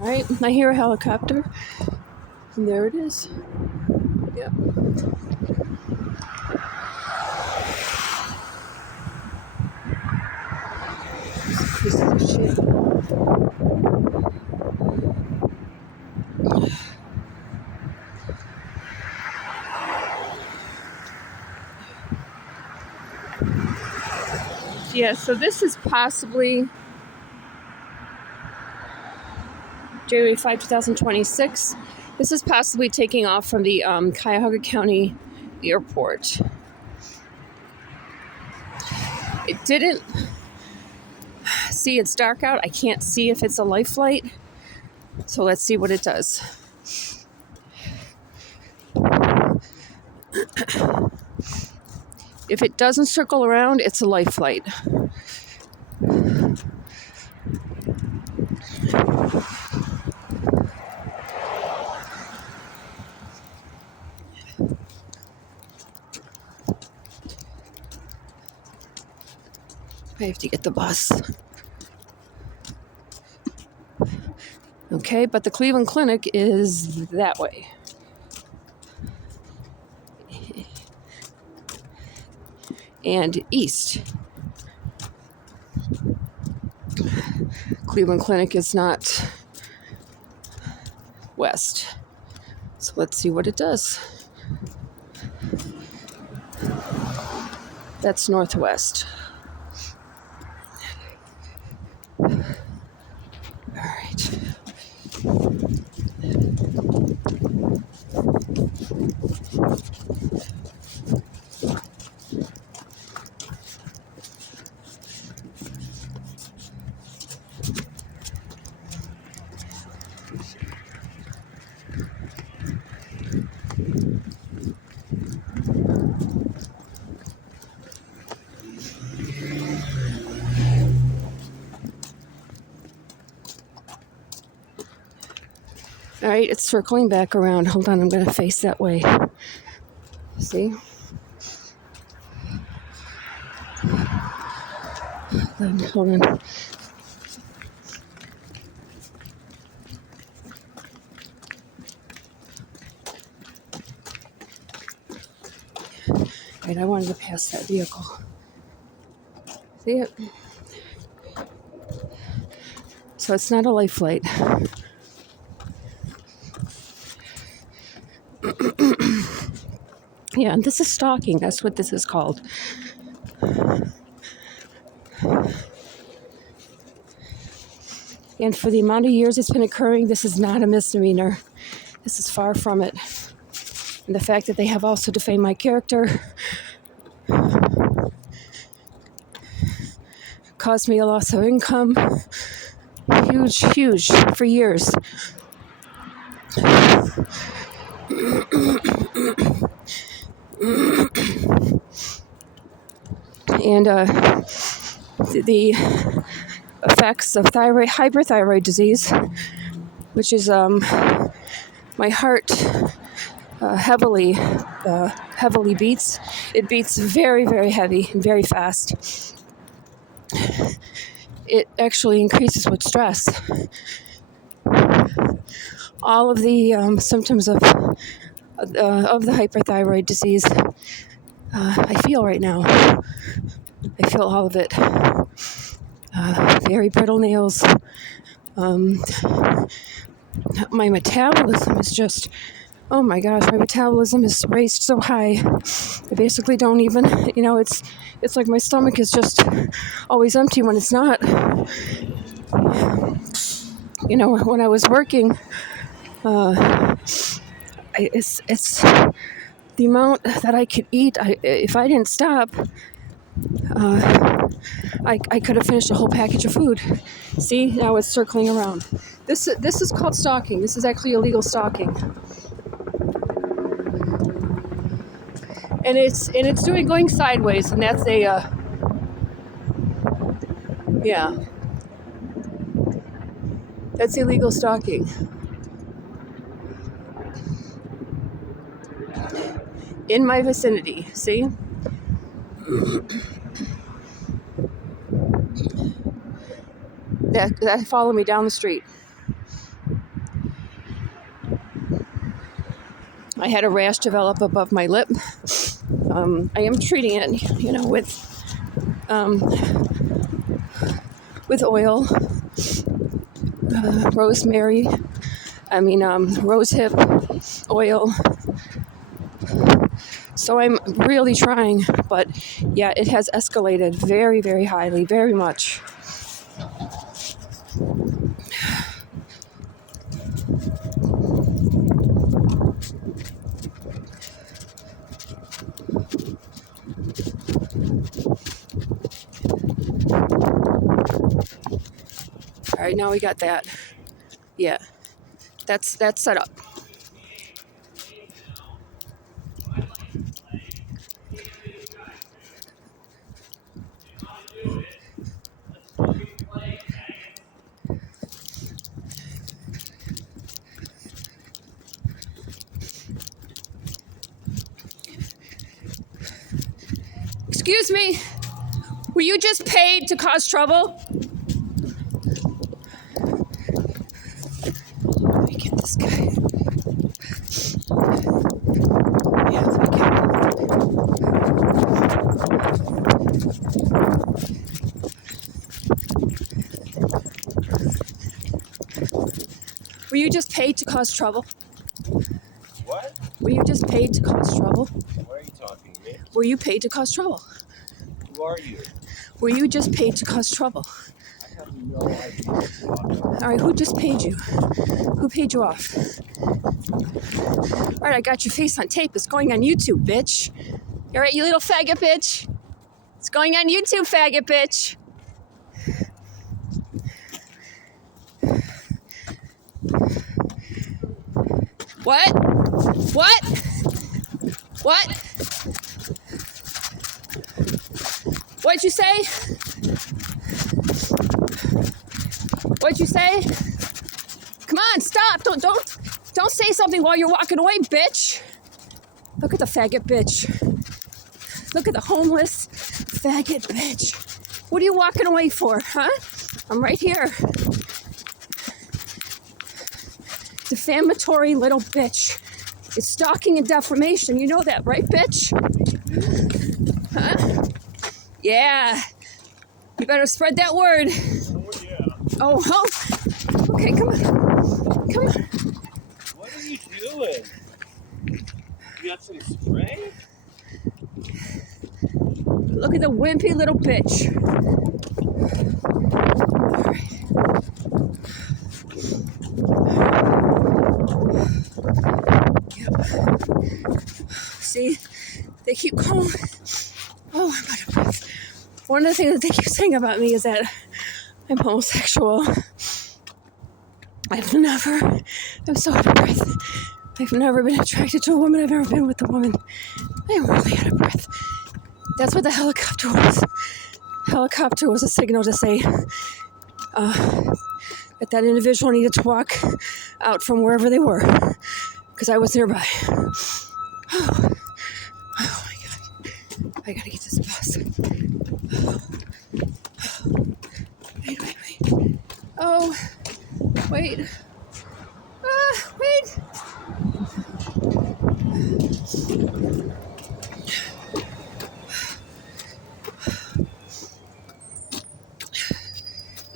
All right, I hear a helicopter, and there it is. Yep. Piece of shit. Yeah, so this is possibly January 5, 2026. This is possibly taking off from the Cuyahoga County Airport. It didn't... See, it's dark out. I can't see if it's a life flight. So let's see what it does. If it doesn't circle around, it's a life flight. I have to get the bus. Okay, but the Cleveland Clinic is that way. And east. Cleveland Clinic is not west. So let's see what it does. That's northwest. All right. All right, it's circling back around. Hold on, I'm going to face that way. See? Hold on. Right, I wanted to pass that vehicle. See it? So it's not a life flight. Yeah, and this is stalking. That's what this is called. And for the amount of years it's been occurring, this is not a misdemeanor. This is far from it. And the fact that they have also defamed my character caused me a loss of income. Huge, for years. And the effects of hyperthyroid disease, which is my heart heavily beats. It beats very, very heavy and very fast. It actually increases with stress. All of the symptoms of the hyperthyroid disease I feel right now. I feel all of it. Very brittle nails. My metabolism is just, oh my gosh, my metabolism is raised so high. I basically don't even, it's like my stomach is just always empty when it's not. When I was working, it's the amount that I could eat. If I didn't stop, I could have finished a whole package of food. See, now it's circling around. This is called stalking. This is actually illegal stalking. And it's going sideways, and that's that's illegal stalking. In my vicinity, see? That follow me down the street. I had a rash develop above my lip. I am treating it, with oil, rosemary. Rose hip oil. So I'm really trying, but yeah, it has escalated very, very highly, very much. All right, now we got that. Yeah, that's set up. Excuse me, were you just paid to cause trouble? Let me get this guy. Yeah, let me get him. Were you just paid to cause trouble? What? Were you just paid to cause trouble? Why are you talking to me? Were you paid to cause trouble? Who are you? Were you just paid to cause trouble? I have no idea what you're talking about. All right, who just paid you? Who paid you off? All right, I got your face on tape. It's going on YouTube, bitch. All right, you little faggot bitch. It's going on YouTube, faggot bitch. What? What? What? What'd you say? What'd you say? Come on, stop. Don't say something while you're walking away, bitch. Look at the faggot bitch. Look at the homeless faggot bitch. What are you walking away for, huh? I'm right here. Defamatory little bitch. It's stalking and defamation. You know that, right, bitch? Huh? Yeah. You better spread that word. Oh, yeah. Oh. Okay, come on. Come on. What are you doing? You got some spray? Look at the wimpy little bitch. Yep. See, they keep calling. Oh, I'm out of breath. One of the things that they keep saying about me is that I'm homosexual. I'm so out of breath. I've never been attracted to a woman. I've never been with a woman. I am really out of breath. That's what the helicopter was. Helicopter was a signal to say that individual needed to walk out from wherever they were, because I was nearby. Oh my God. I gotta get this bus. Wait. Oh, wait. Wait.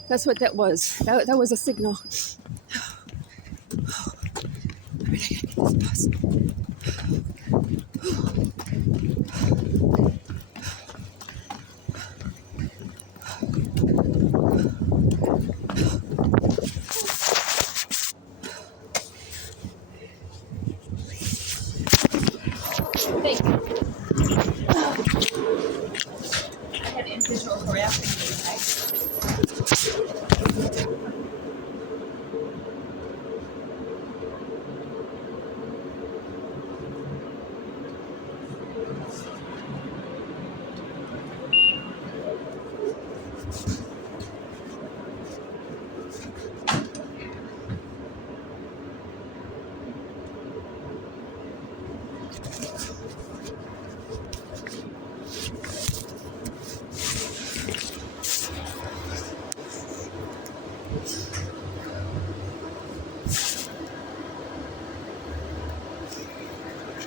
That's what that was. That was a signal. All right, I gotta get this bus.